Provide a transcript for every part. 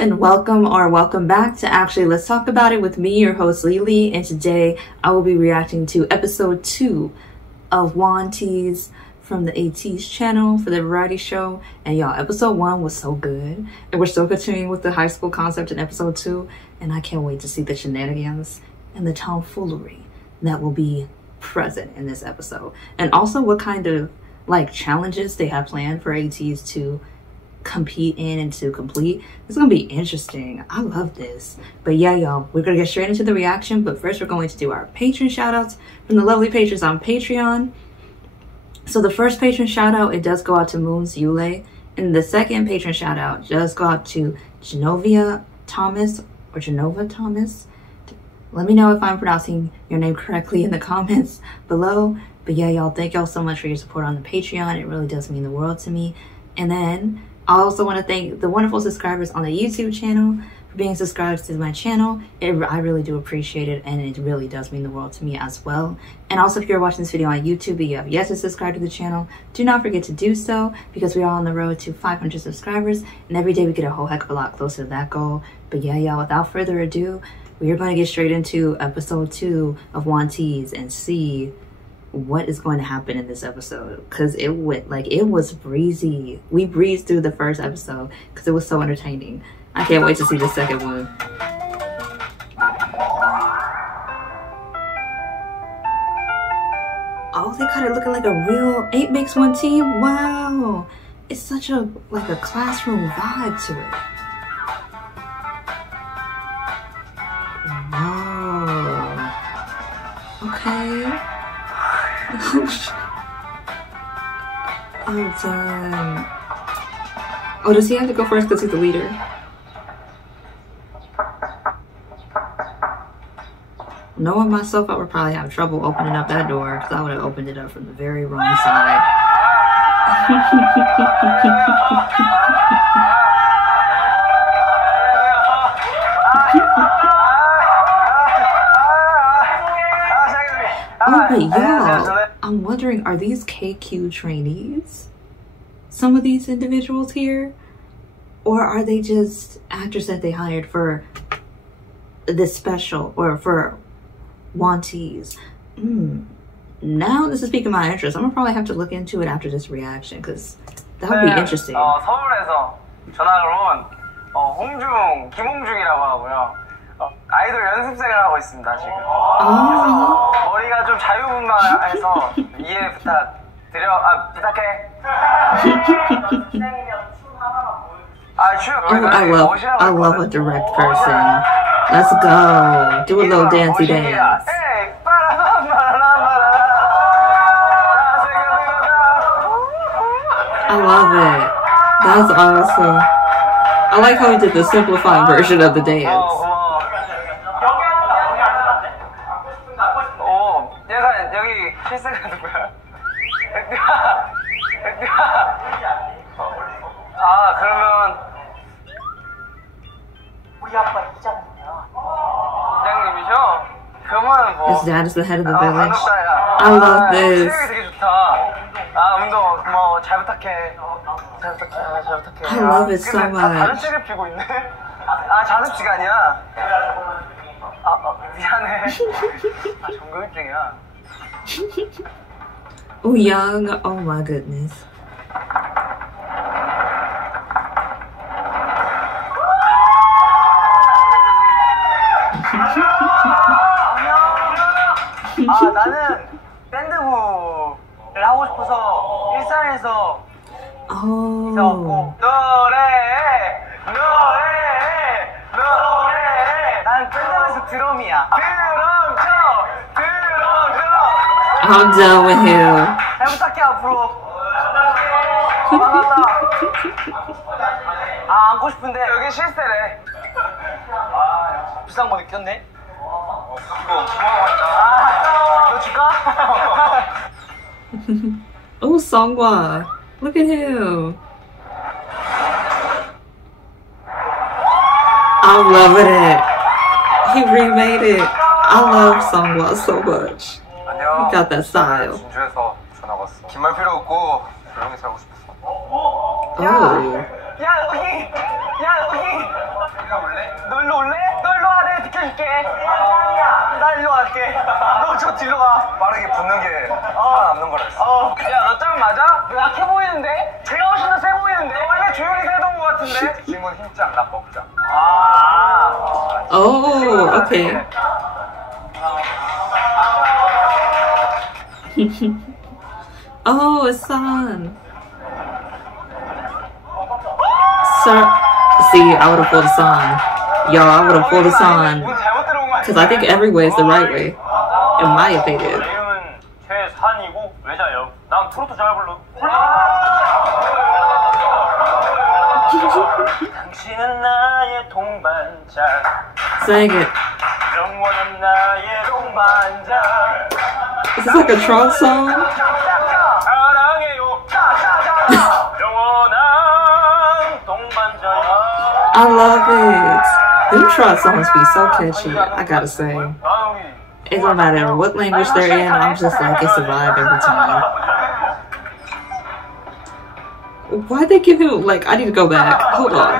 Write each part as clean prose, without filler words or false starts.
and welcome back to Actually Let's Talk About It with me, your host Lily, and today I will be reacting to episode 2 of WANTEEZ from the ATEEZ channel for the variety show. And y'all, episode 1 was so good, and we're still continuing with the high school concept in episode 2, and I can't wait to see the shenanigans and the tomfoolery that will be present in this episode, and also what kind of like challenges they have planned for ATEEZ to compete in and to complete. It's gonna be interesting. I love this. But yeah, y'all, we're gonna get straight into the reaction, but first we're going to do our patron shout outs from the lovely patrons on Patreon. So the first patron shout out, it does go out to Moons Yule, and the second patron shout out does go out to Genova Thomas. Let me know if I'm pronouncing your name correctly in the comments below. But yeah, y'all, thank y'all so much for your support on the Patreon. It really does mean the world to me. And then I also want to thank the wonderful subscribers on the YouTube channel for being subscribed to my channel. I really do appreciate it, and it really does mean the world to me as well. And also, if you're watching this video on YouTube and you have yet to subscribe to the channel, do not forget to do so, because we are on the road to 500 subscribers, and every day we get a whole heck of a lot closer to that goal. But yeah, y'all, without further ado, we are going to get straight into episode 2 of WANTEEZ and see what is going to happen in this episode, because it was breezy. We breezed through the first episode because it was so entertaining. I can't wait to see the second one. Oh, they got it looking like a real 8 makes 1 team. Wow, it's such a like a classroom vibe to it. Wow. Okay. I'm done. Oh, does he have to go first because he's the leader? Knowing myself, I would probably have trouble opening up that door, because I would have opened it up from the very wrong side. Oh, but y'all, I'm wondering, are these KQ trainees? Some of these individuals here? Or are they just actors that they hired for this special, or for WANTEEZ? Now this is piquing my interest. I'm gonna probably have to look into it after this reaction, because that would be interesting. 서울에서 전학을 온 홍중, 김홍중이라고 하고요. 아이돌 연습생을 하고 있습니다, 지금. 그래서 머리가 좀 자유분방해서 이해 부탁해. I love a direct person. Let's go. Do a little dancey dance. I love it. That's awesome. I like how he did the simplified version of the dance. 여기 실세가 누구야? 그러면 우리 아빠 이장님이죠? 그러면 뭐 His dad is the head of the village. I love this. 되게 좋다. 운동 고마워. 잘 부탁해. 잘 부탁해. I love it so much. 다른 책을 피고 있네. 자습 시간이야. 미안해. 전교 1등이야. Wooyoung, oh my goodness. 나는 밴드부를 하고 싶어서 일산에서 이사 왔고 노래 난 밴드에서 드럼이야. I'm done with him. 잘 부탁해 앞으로. 안고 싶은데 여기 실세래. 비싼 거 느꼈네. 이거 9만 원이다. 너 줄까? Oh, Seonghwa. Look at him. I'm loving it. He remade it. I love Seonghwa so much. He got that style. 진주에서 전화 왔어. 긴 말 필요 없고 조용히 살고 싶었어. Oh. 야 여기. 올래? 너 일로 올래? 너 일로 와, 내가 비켜줄게. 나 일로 갈게. 너 저 뒤로 가. 빠르게 붙는 게 살아남는 거랬어. 야, 너 짱 맞아? 약해 보이는데? 제가 훨씬 더 세 보이는데? 원래 조용히 살던 것 같은데? 지금은 힘짱, 나 먹짱. Oh, okay. Oh, it's Sun. Sir, see, I would have pulled a Sun. Yo, I would have pulled a Sun. Because I think every way is the right way. In my opinion. 이름은 최산이고 외자요. 난 트로트 잘 불러. 당신은 나의 동반자. Sing it. 영원한 나의 동반자. Is this like a Tron song? 사랑해요. 영원한 동반자. I love it. Them Tron songs be so catchy, I gotta say. It don't matter what language they're in, I'm just like, it's a vibe every time. Why'd they give him, like, I need to go back. Hold on.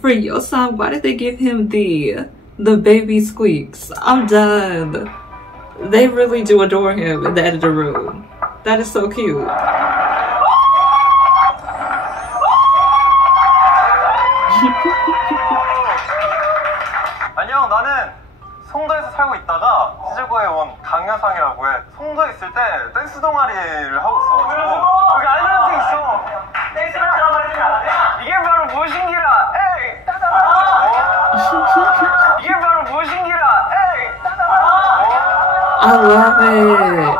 For Yeosang, why did they give him the baby squeaks? I'm done. They really do adore him in the editor room. That is so cute. 안녕, 나는 송도에서 살고 있다가 시즈고에 온 강여상이라고 해. 송도에 있을 때 댄스 동아리를 하고 있어가지고 여기 아이돌한테 있어. 댄스를 하란 말이지 않아? 이게 바로 무엇인기라. 에이, 따다다. 이게 바로 무엇인기라. 에이, 따다다. I love it.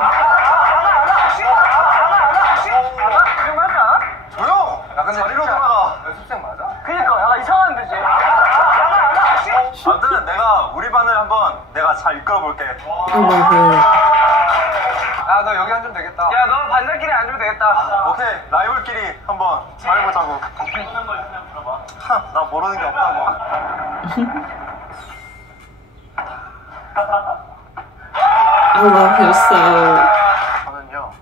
조용! 야, 근데 자리로 돌아가. 연습생 맞아? 그니까, 약간 이상한데, 쟤. 아무튼 내가 우리 반을 한번 내가 잘 이끌어볼게. I love it. 야, 너 여기 앉으면 되겠다. 야, 너 반장끼리 앉으면 되겠다. 오케이, 라이벌끼리 한번 잘해보자고. 모르는 거 있으면 물어봐. 나 모르는 게 없다고. I love him so. 저는요.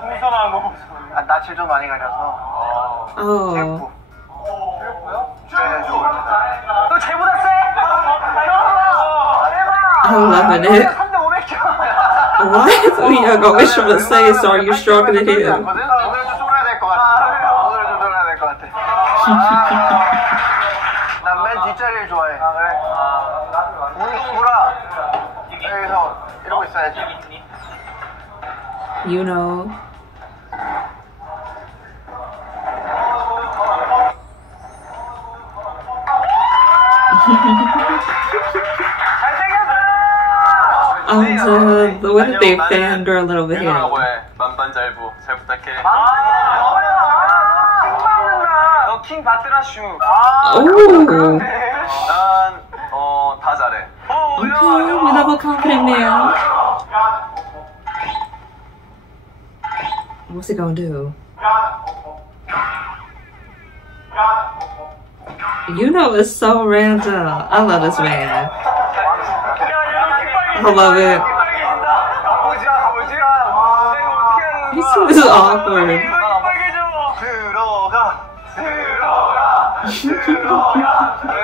풍선아, 너무 낯을 좀 많이 가려서. Oh. 너 쟤보다 세? I'm loving it. Why is Wooyoung always trying to say, so are you stronger than him? 오늘 좀 쫄아야 될 것 같아. 오늘 좀 쫄아야 될 것 같아. 난 맨 뒷자리를 좋아해. 아, 그래? 운동부라 여기서 이러고 있어야지. Yunho. I'm done. The way that they fangirl over him. 만반잘부 잘 부탁해. 너 킹 받드라슈. Ooh. 난 다 잘해. Okay, we love a confident man. What's he gonna do? Yunho is so random. I love this man. I love it. This is awkward.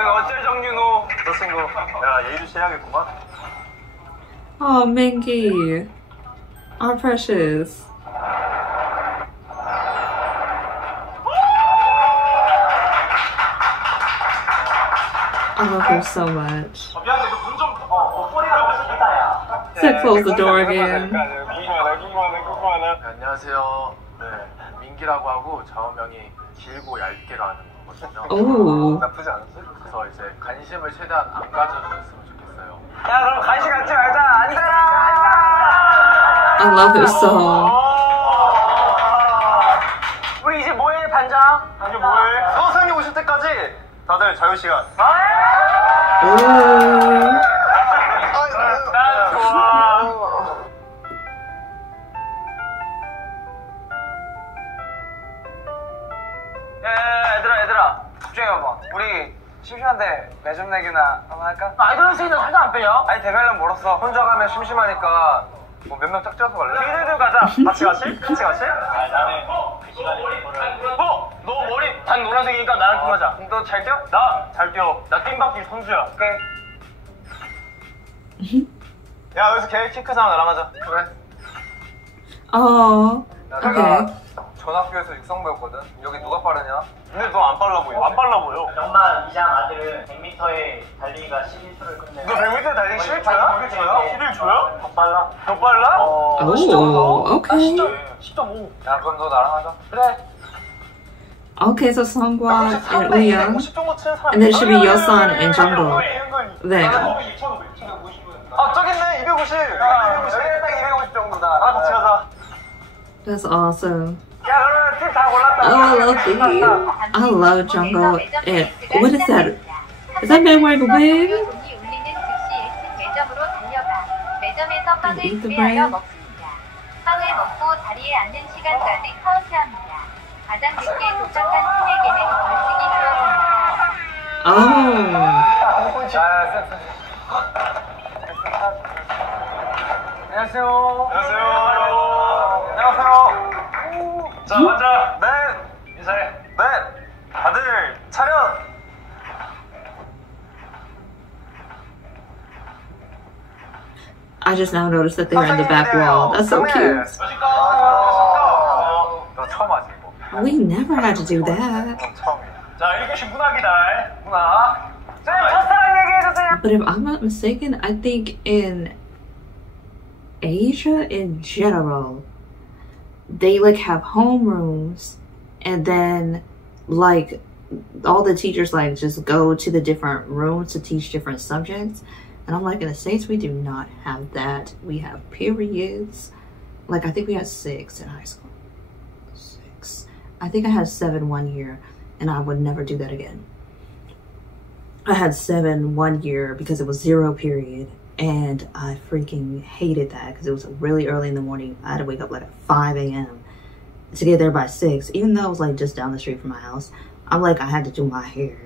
어쩔 정윤호. 저 친구. 야, 예의주시 해야겠구만. Oh, Mingi. Our precious. I love him so much. Said close the door again. 안녕하세요. 네, 민기라고 하고 좌우명이 길고 얇게 가는 거거든요. Ooh. 나쁘지 않았어? 그래서 이제 관심을 최대한 안 가져줬으면 좋겠어요. 야, 그럼 간식 갖지 말자. 앉아라. I love his song. 우리 이제 뭐해, 반장? 이제 뭐해? 선생님 오실 때까지 다들 자유 시간. Ooh. 난 좋아. 얘들아, 집중해봐봐. 우리 심심한데 매점 내기나 한번 할까? 아이돌 선생님 살짝 안 빼냐? 아니, 대가려면 멀었어. 혼자 가면 심심하니까 뭐 몇 명 짝지어서 갈래? 니들도 가자. 같이? 같이? 나는 시간에 이거를. 너 머리 단 노란색이니까 나랑 팀하자. 너 잘 뛰어? 나 잘 뛰어. 나 띵박기 선수야. 오케이. 야, 여기서 제일 키 큰 사람 나랑 하자. 그래. Okay. 전 학교에서 육성배웠거든. 여기 누가 빠르냐? 근데 너 안 빨라 보여. 안 빨라 보여. 정말 이장 아들은 100m에 달리기가 11초를 끝내. 너 100m 달리기 11초야? 11초야? 11초야? 더 빨라? 더 빨라? Okay. 10.5. 야, 그럼 너 나랑 하자. 그래. Okay, so Seonghwa and Wooyoung. 50 정도 치는 사람. And then it should be Yeosang and Jongho. There. 아, 저기 있네. 250. 여기는 딱 250 정도다. 아, 같이 가자. That's awesome. 야, 그러면 팀 다 골랐다. Oh, I love these. I love Jongho. And what is that? Is that man wearing a wig? Eat the bread? 빵을 먹고 자리에 앉는 시간까지 카운트합니다. 가장 늦게 도착한 팀에게는 벌칙이 주어집니다. 안녕하세요. 안녕하세요. 자, 먼저 네. 인사해. 네. 다들 차렷. I just now noticed that they were in the back wall. That's so cute. 너 처음 하지 이거. We never had to do that. 처음이야. 자, 1교시 문학이다. 문학. 선생님, 첫사랑 얘기해주세요. But if I'm not mistaken, I think in Asia in general, they like have homerooms, and then like all the teachers like just go to the different rooms to teach different subjects. And I'm like, in the States, we do not have that. We have periods. Like, I think we had 6 in high school. 6. I think I had 7 one year, and I would never do that again. I had 7 one year because it was 0 period, and I freaking hated that because it was really early in the morning. I had to wake up like at 5 a.m. to get there by 6, even though it was like just down the street from my house. I'm like, I had to do my hair,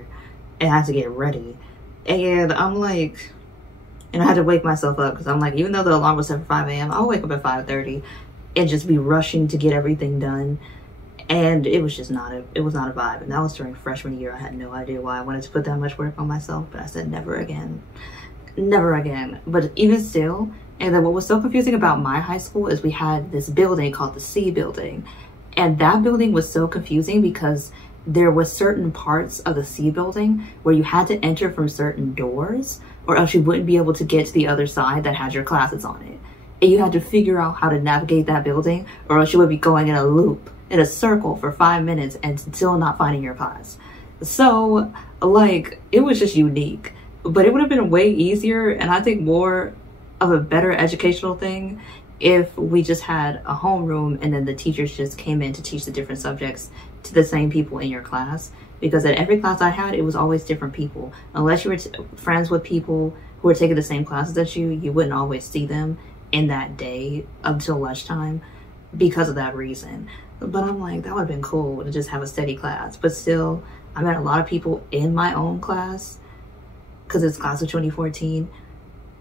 and I had to get ready. And I'm like... And I had to wake myself up because I'm like, even though the alarm was set for 5 a.m., I'll wake up at 5:30 and just be rushing to get everything done. And it was just not a vibe. And that was during freshman year. I had no idea why I wanted to put that much work on myself, but I said never again. Never again. But even still, and then what was so confusing about my high school is we had this building called the C building. And that building was so confusing because there was certain parts of the C building where you had to enter from certain doors, or else you wouldn't be able to get to the other side that had your classes on it. And you had to figure out how to navigate that building, or else you would be going in a loop, in a circle for 5 minutes and still not finding your class. So, like, it was just unique. But it would have been way easier, and I think more of a better educational thing, if we just had a homeroom and then the teachers just came in to teach the different subjects to the same people in your class. Because at every class I had, it was always different people. Unless you were friends with people who were taking the same classes as you, you wouldn't always see them in that day until lunchtime because of that reason. But I'm like, that would have been cool to just have a steady class. But still, I met a lot of people in my own class, because it's class of 2014,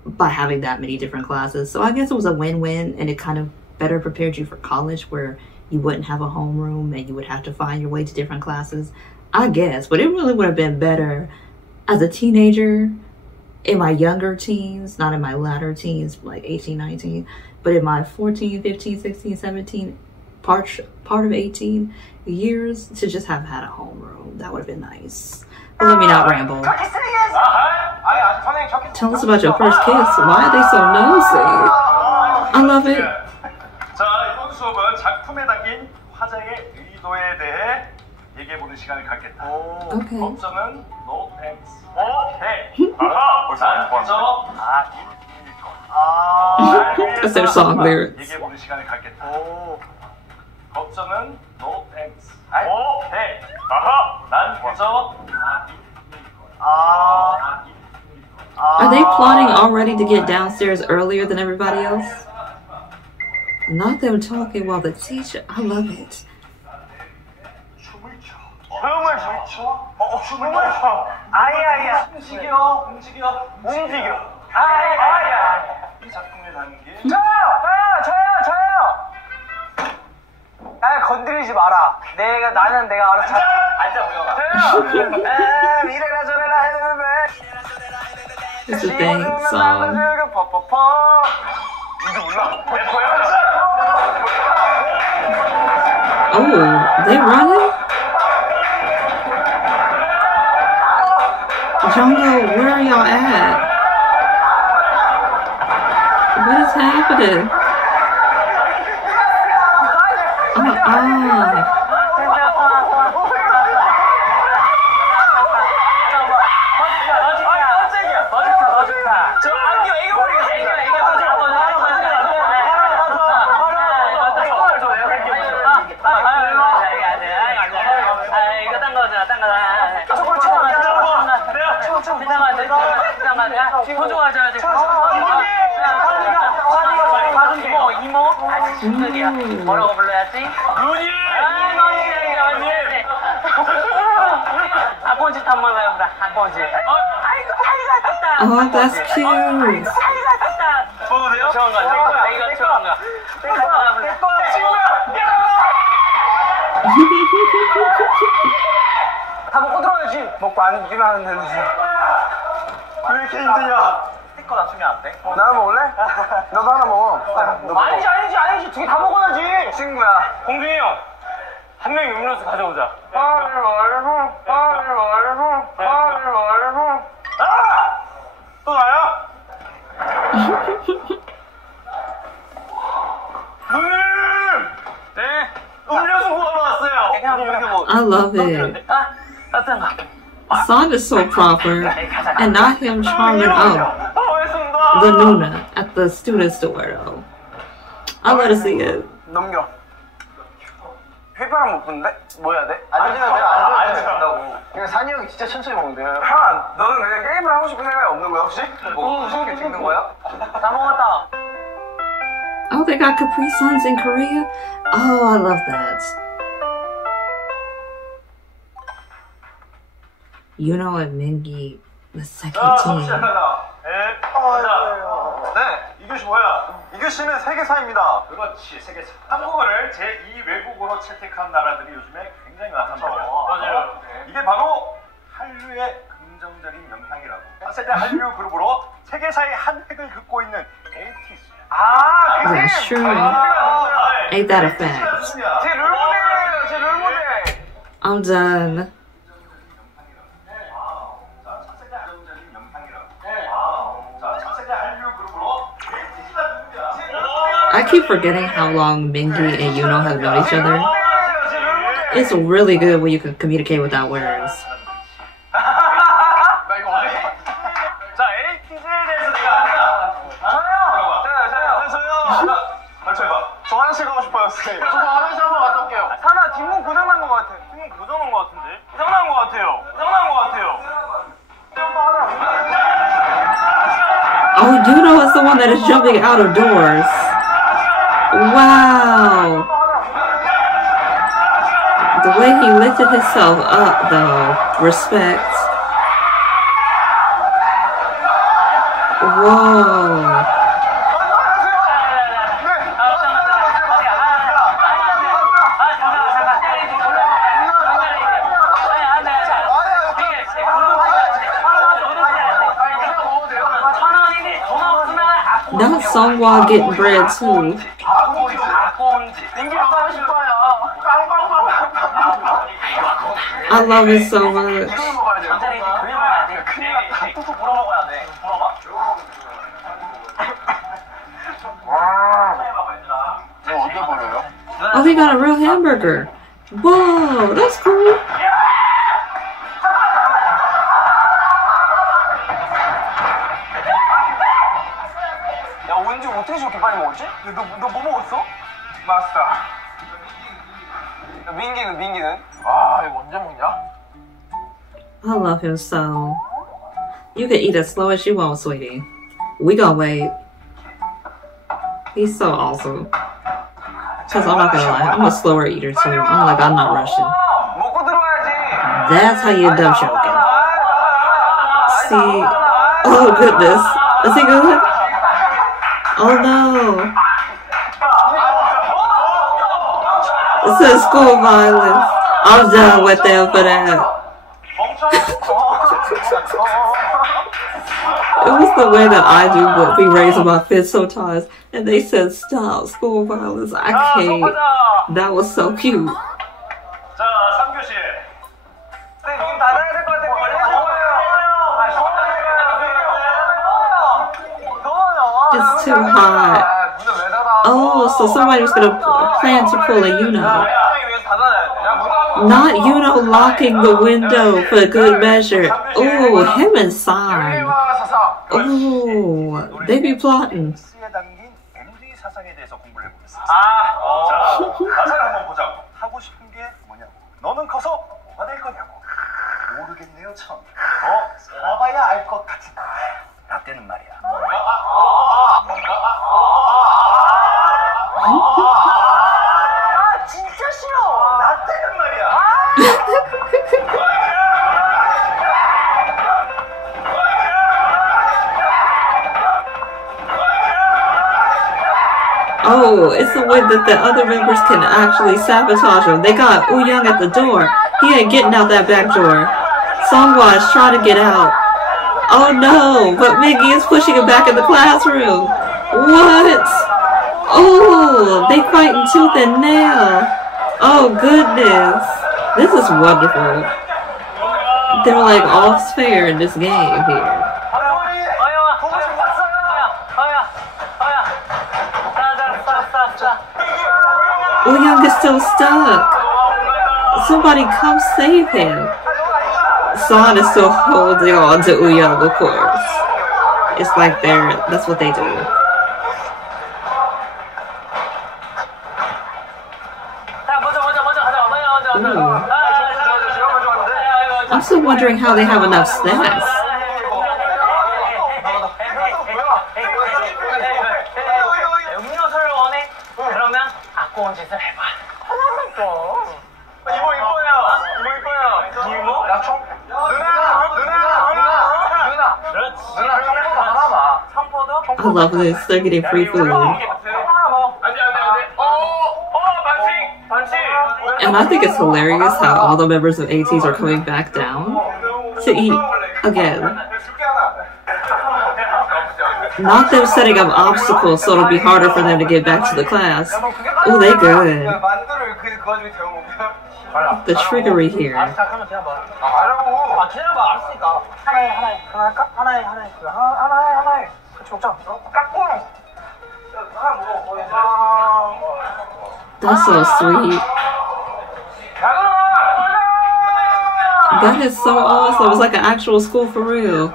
by having that many different classes. So I guess it was a win-win, and it kind of better prepared you for college, where you wouldn't have a homeroom and you would have to find your way to different classes. I guess, but it really would have been better as a teenager, in my younger teens, not in my latter teens, like 18, 19, but in my 14, 15, 16, 17, part of 18 years, to just have had a homeroom. That would have been nice. But let me not ramble. Tell us about your first kiss. Why are they so nosy? I love it. 자, 이번 수업은 작품에 담긴 화자의 의도에 대해 얘기해보는 시간을 갖겠다. Okay. 법정은 no thanks. 오케이. 아하. 벌써 먼저 That's their song lyrics. 얘기해보는 시간을 갖겠다. 법정은 no thanks. 오케이. 아하. 난 먼저 Are they plotting already to get downstairs earlier than everybody else? Not them talking while the teacher. I love it. 춤을 춰? 춤을 춰? 아야. 움직여. 아야. 이 작품에 담긴. 저요. 아, 건드리지 마라. 나는 내가 알아서 앉아 우영아. 이래라 저래라 해는데. It's a dang song. Oh, they running? Jongho, where are y'all at? What is happening? 뭐라고 불러야지? 누님! 아버지 한번 해보자. 아버지. 아이고 아이가 떴다. Oh, that's cute. 아이가 떴다. 보세요? 좋은 거. 이거 좋은 거. 친구야. 다 먹고 들어야지. 먹고 안 주면 안 되는데. 왜 이렇게 힘드냐? 스티커 낮추면 안 돼? 나는 먹을래? 너도 하나 먹어. 아니지. 두 개 다 먹어야지. 친구야. 공준이 형. 한 명이 음료수 가져오자. 또 나야? 누님! 네? 음료수 구하러 왔어요. I love it. 따뜻한 거. The song is so proper, and not him charming up the Nuna at the student store though. I love to see it. 넘겨. 휘파람 못 부는데? 뭐 해야 돼? 안 된다고. 그냥 산이 형이 진짜 천천히 먹는데. 한, 너는 그냥 게임을 하고 싶은 생각이 없는 거야 혹시? 뭐 무슨 게 찍는 거야? 다 먹었다. Oh, they got Capri Suns in Korea? Oh, I love that. Yunho and Mingi, the second team. 네, 이교시 뭐야? 이교시는 세계사입니다. 그렇지, 세계사. 한국어를 제2 외국어로 채택한 나라들이 요즘에 굉장히 많단 말이야. 맞아요. 이게 바로 한류의 긍정적인 영향이라고. 차세대 한류 그룹으로 세계사의 한 획을 긋고 있는 ATEEZ. That's true. Ain't that a fact? 제 롤모델이에요, 제 롤모델. I'm done. I keep forgetting how long Mingi and Yunho have known each other. It's really good when you can communicate without words. 자, ATEEZ에 대해서 내가 저요. 맞춰봐. 저 화장실 가고 싶어요. 저도 화장실 한번 갔다 올게요. 사나 뒷문 고장난 것 같아. 뒷문 고장난 것 같은데? 고장난 것 같아요. 고장난 것 같아요. Oh, Yunho is the one that is jumping out of doors. Wow. The way he lifted himself up, though. Respect. Whoa. Now Seonghwa getting bread too. I love it so much. Oh, he got a real hamburger. Whoa, that's cool. 어떻게 저렇게 빨리 먹었지? 너 뭐 먹었어? 맛있다. 민기는? 아, 이거 언제 먹냐? I love him so. You can eat as slow as you want, sweetie. We gonna wait. He's so awesome. Cause I'm not gonna lie, I'm a slower eater too. I'm not rushing. 먹고 들어와야지. That's how you end up choking. See? Oh goodness. Is he good? Oh no. It says school violence. I'm done with them for that. It was the way that I do would be raising my fist sometimes, and they said stop school violence. I can't. That was so cute. 자, 3교시. 네, 문 닫아야 될 것 같아요. It's too hot. Oh, so somebody was gonna plan to pull a Yunho. Not Yunho locking the window for good measure. Ooh, him and Sang. Ooh, they be plotting. 가사를 한번 보자고. 하고 싶은 게 뭐냐고. 너는 커서 뭐가 될 거냐고. 모르겠네요, 참. 살아봐야 알 것 같은. 라떼는 말이야. 진짜 싫어. 라떼는 말이야. Oh, it's the way that the other members can actually sabotage him. They got Wooyoung at the door. He ain't getting out that back door. Seonghwa is trying to get out. Oh no, but Mingi is pushing him back in the classroom. What? Oh, they fighting tooth and nail. Oh goodness. This is wonderful. They're like all fair in this game here. Wooyoung is still stuck. Somebody come save him. Son is still holding on to Wooyoung, of course. It's like that's what they do. Ooh. I'm still wondering how they have enough snacks. I love this. They're getting free food. And I think it's hilarious how all the members of ATEEZ are coming back down to eat again. Not them setting up obstacles so it'll be harder for them to get back to the class. Oh, they good. The trickery here. That's so sweet. That is so awesome. It's like an actual school for real.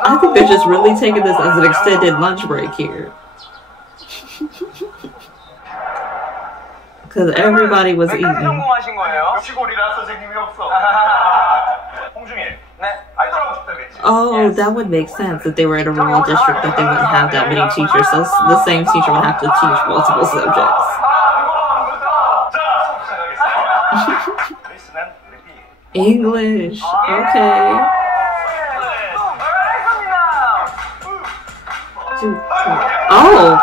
I think they're just really taking this as an extended lunch break here. Because everybody was eating. Oh, that would make sense if they were in a rural district that they wouldn't have that many teachers. So the same teacher would have to teach multiple subjects. English. Okay. Oh!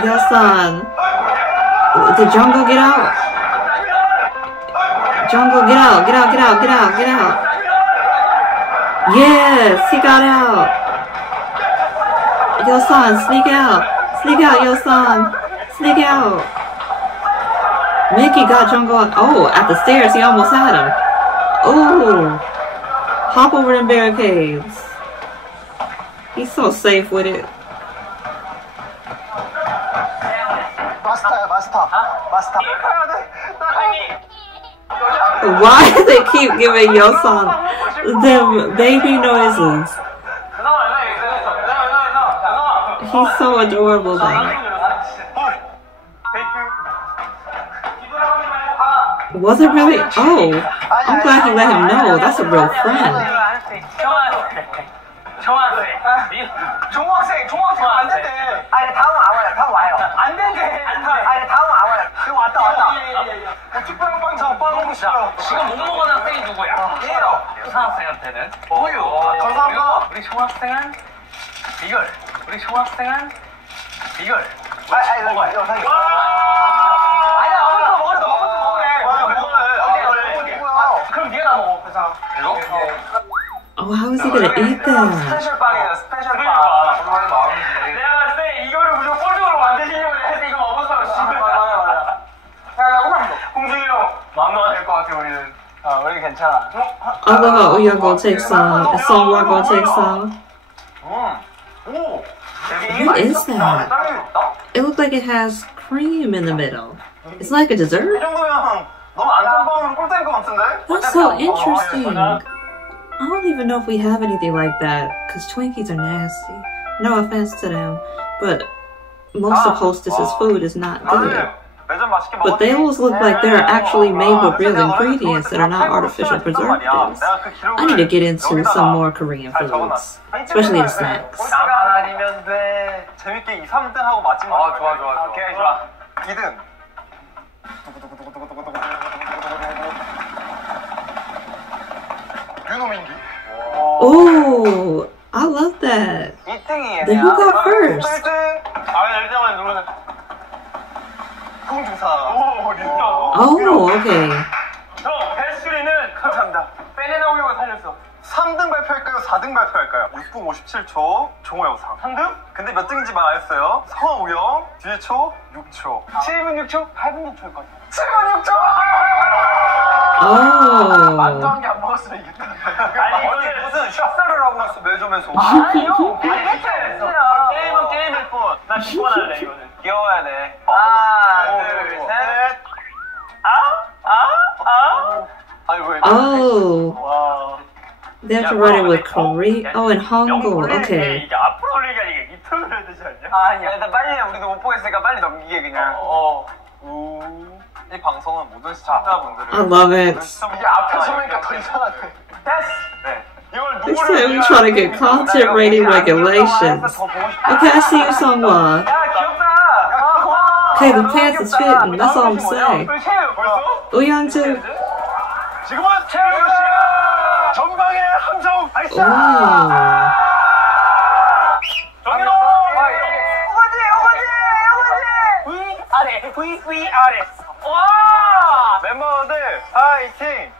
Yeosang. Did Jongho get out? Jongho, get out, get out, get out, get out, get out. Yes, he got out. Yeosang, sneak out. Sneak out, Yeosang. Sneak out. Mingi got Jongho. Oh, at the stairs, he almost had him. Oh. Hop over them barricades. He's so safe with it. Why do they keep giving Yeosang them baby noises? He's so adorable though. Was it really? Oh, I'm glad he let him know. That's a real friend. 종학생 안 된대. 아니 다음 와요. 안 된대. 아니 다음 와요. 왔다. 특별한 빵 먹고 싶어요. 지금 못 먹은 학생이 누구야? 얘요. 초등학생한테는 우유. 감사합니다. 우리 초등학생은 이걸. 우리 초등학생은 이걸. 먹어요. 아니야, 먹었어. 그럼 네가 다 먹어. 이거? Oh, how is he gonna eat that? 스페셜 빵이에요. 스페셜 빵. 정말 마음이지. 내가 봤을 때 이거를 무조건 꼴등으로 만드시려고 해서 이거 먹었어. 맞아. 홍중이 형 마음 놓아야 될 것 같아 우리는. 우리 괜찮아. I love how Wooyoung gonna take some and Seonghwa gonna take some. 오. What is that? It looks like it has cream in the middle. It's like a 이 dessert? 정도면 너무 안전빵으로 꼴등인 것 같은데? That's so interesting. I don't even know if we have anything like that, because Twinkies are nasty. No offense to them, but most of Hostess's food is not good. 매점 맛있게 But they always look like they're actually made with real ingredients that are not artificial preservatives. I need to get into some more Korean foods, especially the snacks. 나만 아니면 돼. 재밌게 2, 3등 하고 마지막. 좋아. 오케이, 좋아. 2등. 윤호 민기. Oh, I love that. 2등이 Then who got first? 1등. 아, 1등은 누구는? 홍중사. 오, 진짜. Oh, okay. 형, 벨수리는 감사합니다. 빼내나 우유가 살렸어. 3등 발표할까요? 4등 발표할까요? 6분 57초 종호 영상 3등? 근데 몇 등인지 말 안 했어요. 성화 우영 뒤에 초 6초 7분 6초? 8분 6초일 것 같아. 7분 6초! Oh. 만두 한 개 안 먹었으면 이겼다. 아니 이거는 무슨 샷살을 하고 있어 매점에서. 아니요. 게임은 게임일 뿐. 나 기권할래 이거는. 귀여워야 돼. 하나 둘 셋. 아니 왜? Oh. 와. They have to write it with Korean. Oh, and Hongjoong. Okay. 이게 앞으로 올리기가 이게 밑으로 올려야 되지 않냐? 아니야. 일단 빨리 우리도 못 보겠으니까 빨리 넘기게 그냥. 이 방송은 모든 시청자분들을. I love it. 이게 앞에 서니까 더 이상하네. 됐어. 네. 이걸 They said we trying to get content rating regulations. Okay, I see you, Seonghwa. 야 귀엽다. Okay, the pants is fitting. That's all I'm saying. 벌써? Wooyoung too. 지금은 최우씨야! 전방의 함성 발사! Ooh. 정현호! 위 아래. 와! 멤버들 파이팅!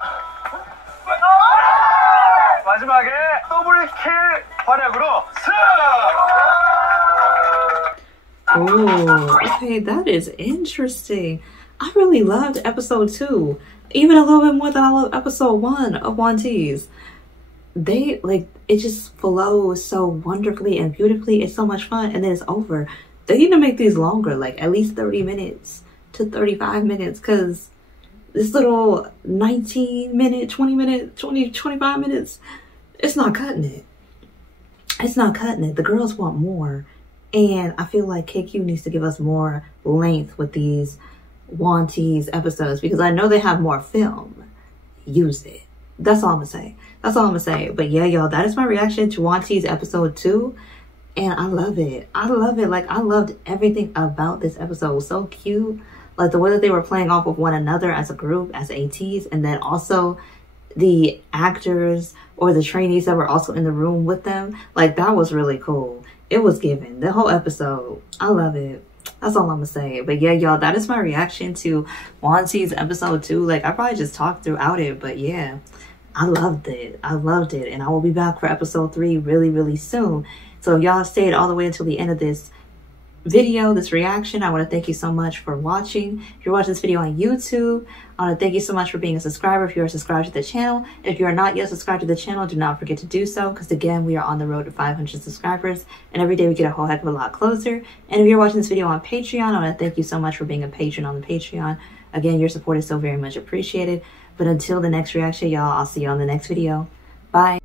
마지막에 더블킬 활약으로 Ooh, okay, that is interesting. I really loved episode 2, even a little bit more than I love episode 1 of WANTEEZ. They, like, it just flows so wonderfully and beautifully. It's so much fun, and then it's over. They need to make these longer, like at least 30 minutes to 35 minutes, because this little 19-minute, 25 minutes, it's not cutting it. It's not cutting it. The girls want more. And I feel like KQ needs to give us more length with these WANTEEZ episodes, because I know they have more film. Use it. That's all I'm gonna say. That's all I'm gonna say. But yeah, y'all, that is my reaction to WANTEEZ episode 2. And I love it. I love it. Like, I loved everything about this episode. It was so cute. Like, the way that they were playing off of one another as a group, as ATEEZ. And then also the actors or the trainees that were also in the room with them. Like, that was really cool. It was given. The whole episode. I love it. That's all I'm gonna say. But yeah, y'all, that is my reaction to WANTEEZ episode 2. Like, I probably just talked throughout it. But yeah, I loved it. I loved it. And I will be back for episode 3 really, really soon. So if y'all stayed all the way until the end of this video, this reaction, I want to thank you so much for watching. If you're watching this video on YouTube, I want to thank you so much for being a subscriber. If you're subscribed to the channel, if you're not yet subscribed to the channel, do not forget to do so, because again, we are on the road to 500 subscribers, and every day we get a whole heck of a lot closer. And if you're watching this video on Patreon, I want to thank you so much for being a patron on the Patreon. Again, your support is so very much appreciated. But until the next reaction, y'all, I'll see you on the next video. Bye.